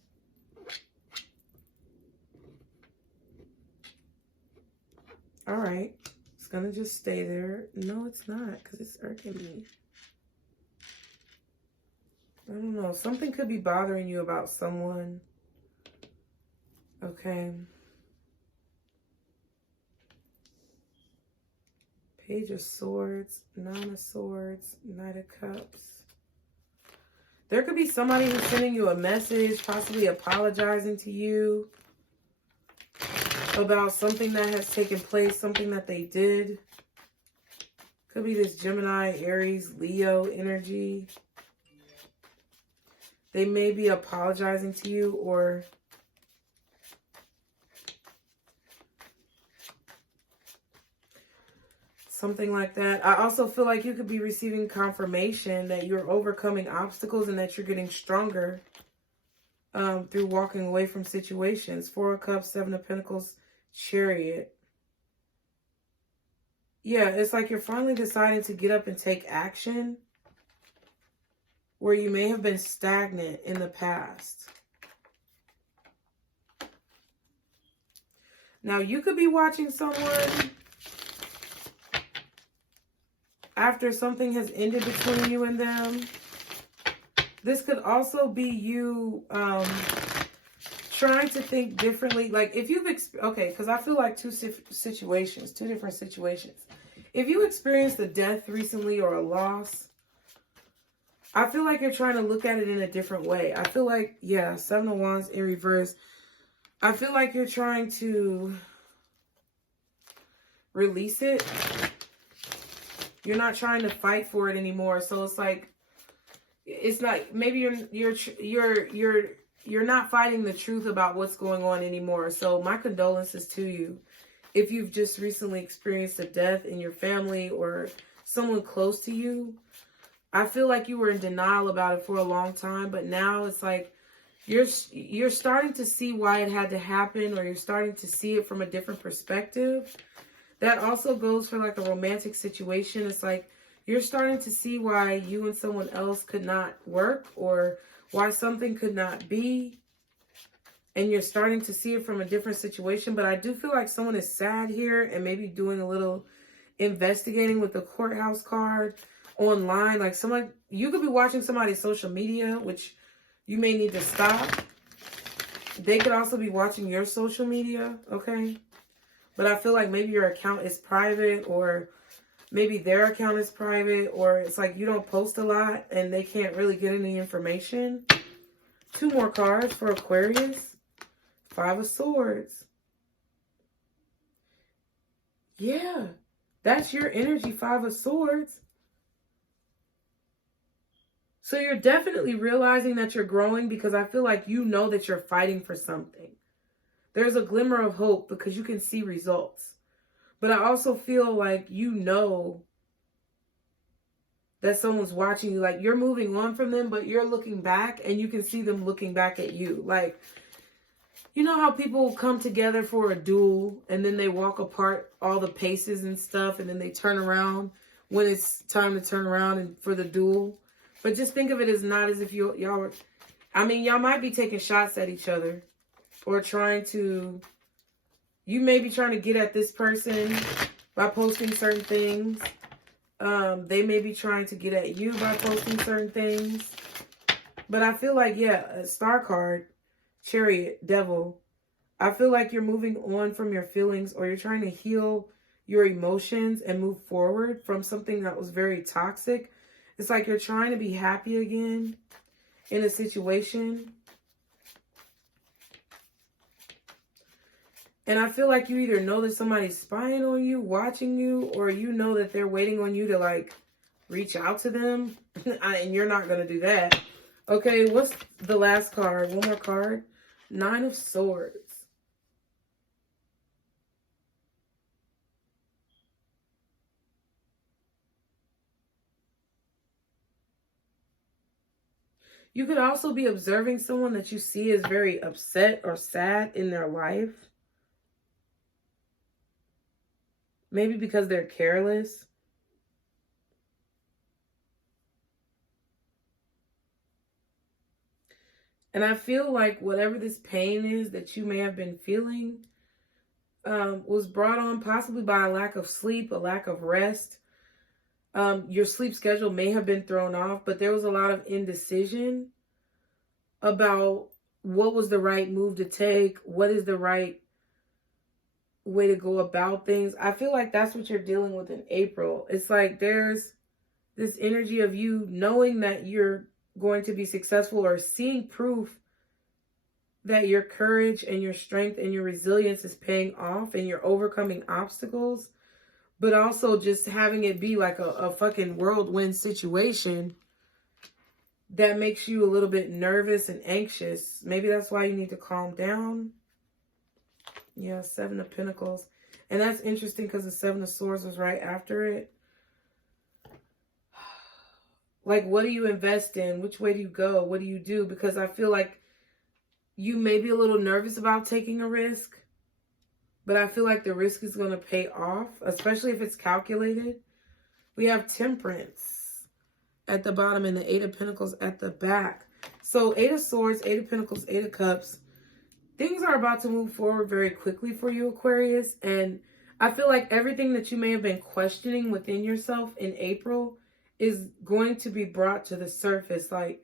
All right. It's going to just stay there. No, it's not, because it's irking me. I don't know. Something could be bothering you about someone. Okay. Page of Swords, 9 of Swords, Knight of Cups. There could be somebody who's sending you a message, possibly apologizing to you about something that has taken place, something that they did. Could be this Gemini, Aries, Leo energy. They may be apologizing to you or something like that. I also feel like you could be receiving confirmation that you're overcoming obstacles and that you're getting stronger through walking away from situations. 4 of Cups, 7 of Pentacles, Chariot. Yeah, it's like you're finally deciding to get up and take action where you may have been stagnant in the past. Now, you could be watching someone after something has ended between you and them. This could also be you trying to think differently. Like if you've, okay, because I feel like two different situations. If you experienced a death recently or a loss, I feel like you're trying to look at it in a different way. I feel like, yeah, 7 of Wands in reverse. I feel like you're trying to release it. You're not trying to fight for it anymore. So it's like, it's not, maybe you're not fighting the truth about what's going on anymore. So my condolences to you if you've just recently experienced a death in your family or someone close to you. I feel like you were in denial about it for a long time, but now it's like you're starting to see why it had to happen, or you're starting to see it from a different perspective. That also goes for like a romantic situation. It's like you're starting to see why you and someone else could not work, or why something could not be. And you're starting to see it from a different situation. But I do feel like someone is sad here and maybe doing a little investigating with the courthouse card online. Like someone, you could be watching somebody's social media, which you may need to stop. They could also be watching your social media, okay? But I feel like maybe your account is private, or maybe their account is private, or it's like you don't post a lot and they can't really get any information. 2 more cards for Aquarius. 5 of Swords. Yeah, that's your energy, 5 of Swords. So you're definitely realizing that you're growing, because I feel like you know that you're fighting for something. There's a glimmer of hope because you can see results. But I also feel like you know that someone's watching you. Like, you're moving on from them, but you're looking back and you can see them looking back at you. Like, you know how people come together for a duel and then they walk apart all the paces and stuff and then they turn around when it's time to turn around and for the duel. But just think of it as not as if y'all were, I mean, y'all might be taking shots at each other or trying to, you may be trying to get at this person by posting certain things. They may be trying to get at you by posting certain things. But I feel like, yeah, a star card, Chariot, Devil. I feel like you're moving on from your feelings, or you're trying to heal your emotions and move forward from something that was very toxic. It's like you're trying to be happy again in a situation. And I feel like you either know that somebody's spying on you, watching you, or you know that they're waiting on you to, like, reach out to them. And you're not going to do that. Okay, what's the last card? One more card. 9 of Swords. You could also be observing someone that you see is very upset or sad in their life. Maybe because they're careless. And I feel like whatever this pain is that you may have been feeling was brought on possibly by a lack of sleep, a lack of rest. Your sleep schedule may have been thrown off, but there was a lot of indecision about what was the right move to take, what is the right way to go about things. I feel like that's what you're dealing with in April. It's like there's this energy of you knowing that you're going to be successful, or seeing proof that your courage and your strength and your resilience is paying off and you're overcoming obstacles, but also just having it be like a fucking whirlwind situation that makes you a little bit nervous and anxious. Maybe that's why you need to calm down. Yeah, 7 of Pentacles. And that's interesting because the 7 of Swords was right after it. Like, what do you invest in? Which way do you go? What do you do? Because I feel like you may be a little nervous about taking a risk, but I feel like the risk is going to pay off, especially if it's calculated. We have Temperance at the bottom and the 8 of Pentacles at the back. So 8 of Swords, 8 of Pentacles, 8 of Cups. Things are about to move forward very quickly for you, Aquarius. And I feel like everything that you may have been questioning within yourself in April is going to be brought to the surface. Like,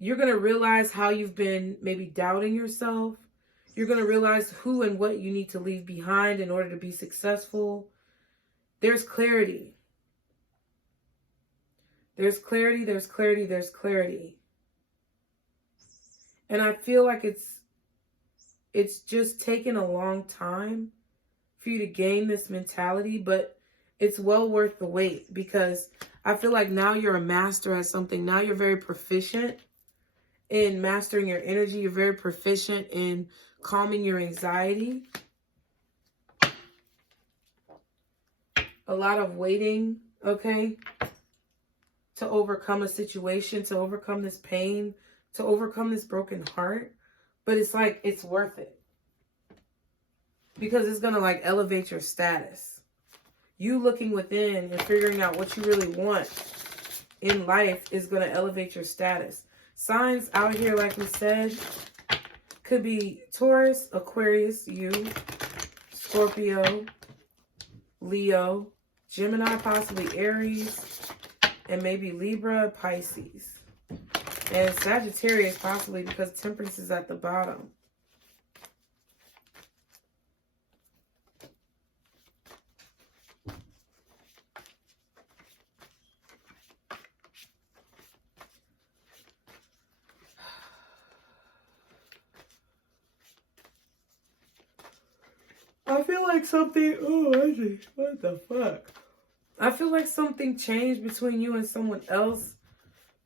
you're going to realize how you've been maybe doubting yourself. You're going to realize who and what you need to leave behind in order to be successful. There's clarity. There's clarity, there's clarity, there's clarity. And I feel like it's just taken a long time for you to gain this mentality, but it's well worth the wait, because I feel like now you're a master at something. Now you're very proficient in mastering your energy. You're very proficient in calming your anxiety. A lot of waiting, okay, to overcome a situation, to overcome this pain, to overcome this broken heart. But it's like, it's worth it. Because it's going to, like, elevate your status. You looking within and figuring out what you really want in life is going to elevate your status. Signs out here, like we said, could be Taurus, Aquarius, you, Scorpio, Leo, Gemini, possibly Aries, and maybe Libra, Pisces. And Sagittarius, possibly, because Temperance is at the bottom. I feel like something, what the fuck? I feel like something changed between you and someone else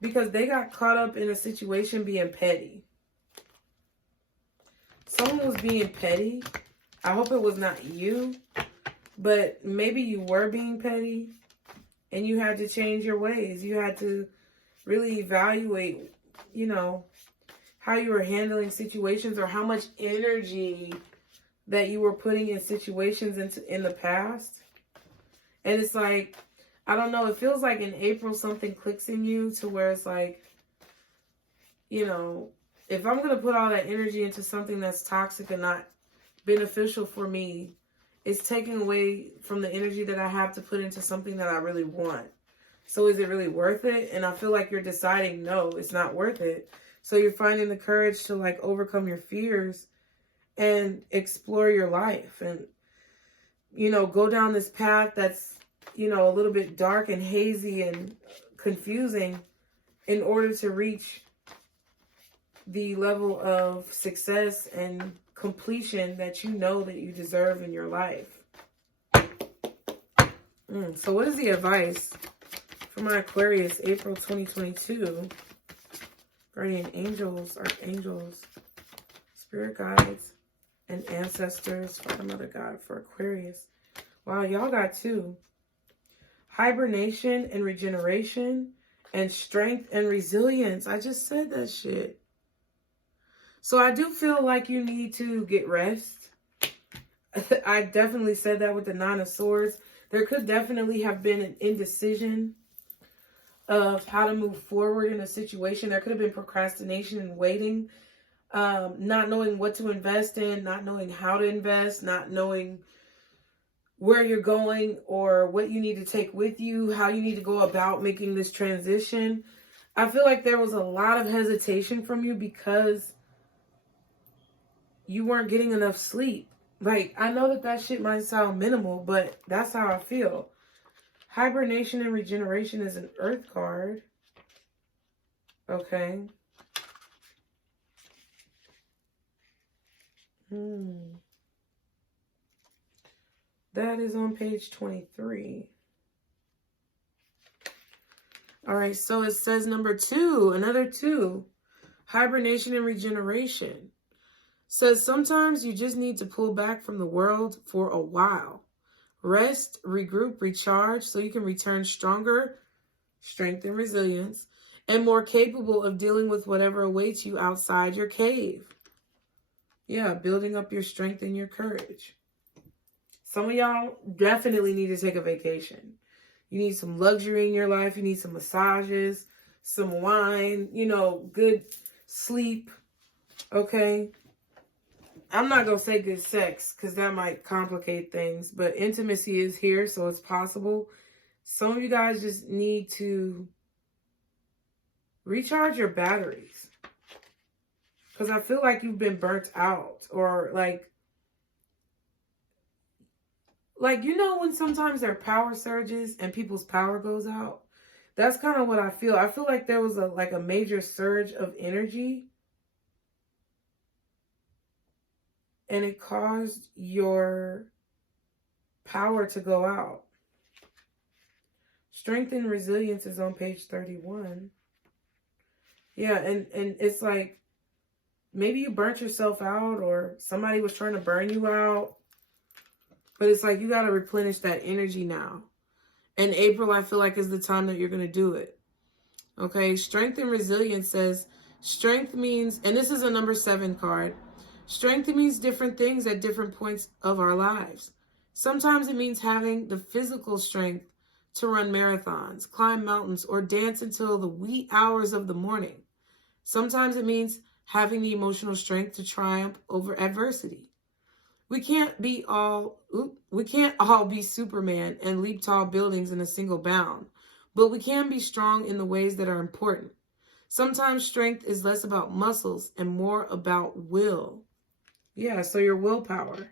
because they got caught up in a situation being petty. Someone was being petty. I hope it was not you, but maybe you were being petty. And you had to change your ways. You had to really evaluate, you know, how you were handling situations or how much energy that you were putting in situations in the past. And it's like, I don't know, it feels like in April something clicks in you to where it's like, you know, if I'm going to put all that energy into something that's toxic and not beneficial for me, it's taking away from the energy that I have to put into something that I really want. So is it really worth it? And I feel like you're deciding, no, it's not worth it. So you're finding the courage to like overcome your fears and explore your life and, you know, go down this path that's, you know, a little bit dark and hazy and confusing in order to reach the level of success and completion that you know that you deserve in your life. So what is the advice for my Aquarius, April 2022? Guardian angels, archangels, spirit guides, and ancestors, Father, Mother, God for Aquarius. Wow, y'all got two. Hibernation and regeneration, and strength and resilience. I just said that shit. So I do feel like you need to get rest. I definitely said that with the Nine of Swords. There could definitely have been an indecision of how to move forward in a situation. There could have been procrastination and waiting, not knowing what to invest in, not knowing how to invest, not knowing where you're going or what you need to take with you, how you need to go about making this transition. I feel like there was a lot of hesitation from you because you weren't getting enough sleep. Like, I know that that shit might sound minimal, but that's how I feel. Hibernation and regeneration is an earth card. Okay. That is on page 23. All right, so it says number 2, another 2. Hibernation and regeneration. Says sometimes you just need to pull back from the world for a while. Rest, regroup, recharge so you can return stronger, strength and resilience, and more capable of dealing with whatever awaits you outside your cave. Yeah, building up your strength and your courage. Some of y'all definitely need to take a vacation. You need some luxury in your life. You need some massages, some wine, you know, good sleep. Okay. I'm not going to say good sex because that might complicate things, but intimacy is here, so it's possible. Some of you guys just need to recharge your batteries because I feel like you've been burnt out or like, you know, when sometimes there are power surges and people's power goes out. That's kind of what I feel. I feel like there was a major surge of energy. And it caused your power to go out. Strength and resilience is on page 31. Yeah, and it's like maybe you burnt yourself out or somebody was trying to burn you out. But it's like you got to replenish that energy now. And April, I feel like, is the time that you're going to do it. Okay, strength and resilience says strength means, and this is a number 7 card. Strength means different things at different points of our lives. Sometimes it means having the physical strength to run marathons, climb mountains, or dance until the wee hours of the morning. Sometimes it means having the emotional strength to triumph over adversity. We can't all be Superman and leap tall buildings in a single bound, but we can be strong in the ways that are important. Sometimes strength is less about muscles and more about will. Yeah, so your willpower.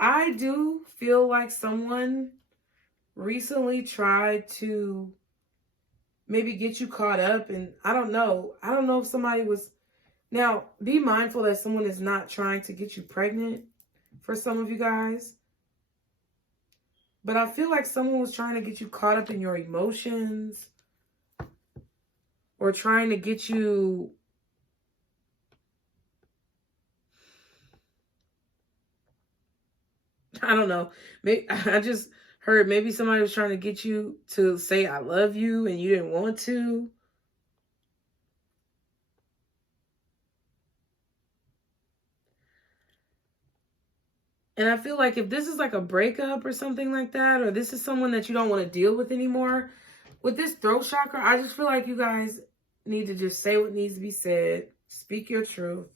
I do feel like someone recently tried to maybe get you caught up, and I don't know if somebody was. Now, be mindful that someone is not trying to get you pregnant for some of you guys. But I feel like someone was trying to get you caught up in your emotions or trying to get you I don't know. Maybe I just hurt. Maybe somebody was trying to get you to say, I love you, and you didn't want to. And I feel like if this is like a breakup or something like that, or this is someone that you don't want to deal with anymore, with this throat chakra, I just feel like you guys need to just say what needs to be said, speak your truth,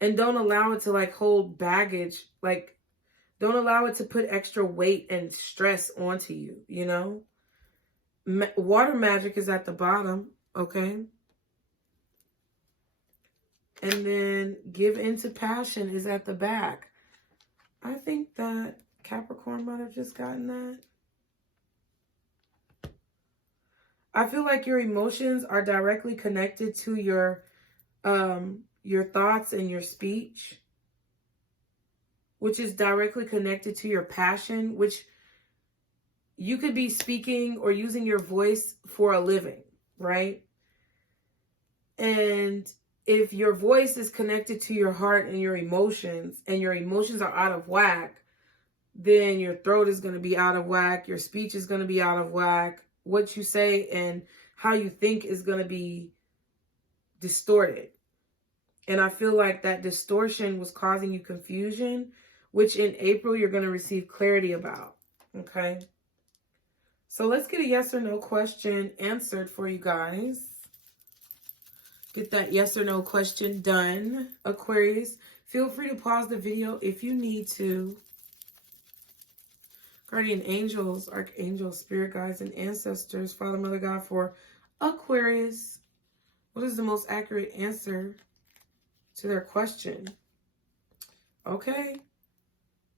and don't allow it to like hold baggage. Like, don't allow it to put extra weight and stress onto you, you know? Water magic is at the bottom, okay? And then give into passion is at the back. I think that Capricorn might have just gotten that. I feel like your emotions are directly connected to your thoughts and your speech, which is directly connected to your passion, which you could be speaking or using your voice for a living, right? And if your voice is connected to your heart and your emotions are out of whack, then your throat is going to be out of whack. Your speech is going to be out of whack. What you say and how you think is going to be distorted. And I feel like that distortion was causing you confusion, which in April you're going to receive clarity about. Okay. So let's get a yes or no question answered for you guys. Get that yes or no question done. Aquarius, feel free to pause the video if you need to. Guardian angels, archangels, spirit guides, and ancestors, Father, Mother, God, for Aquarius, what is the most accurate answer to their question? Okay.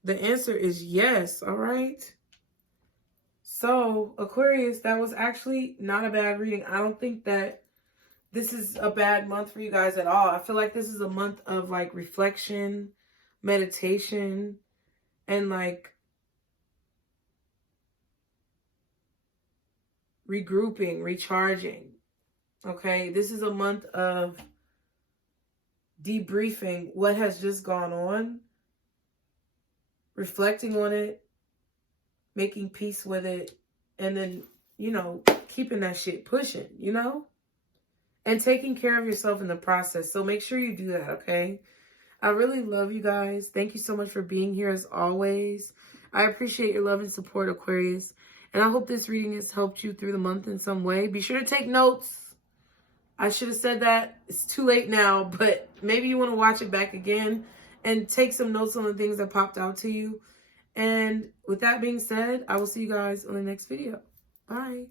The answer is yes. All right. So, Aquarius, that was actually not a bad reading. I don't think that this is a bad month for you guys at all. I feel like this is a month of like reflection, meditation, and like regrouping, recharging. Okay, this is a month of debriefing what has just gone on, reflecting on it, making peace with it, and then, you know, keeping that shit pushing, you know, and taking care of yourself in the process. So make sure you do that, okay? I really love you guys. Thank you so much for being here as always. I appreciate your love and support, Aquarius. And I hope this reading has helped you through the month in some way. Be sure to take notes. I should have said that. It's too late now, but maybe you want to watch it back again and take some notes on the things that popped out to you. And with that being said, I will see you guys on the next video. Bye.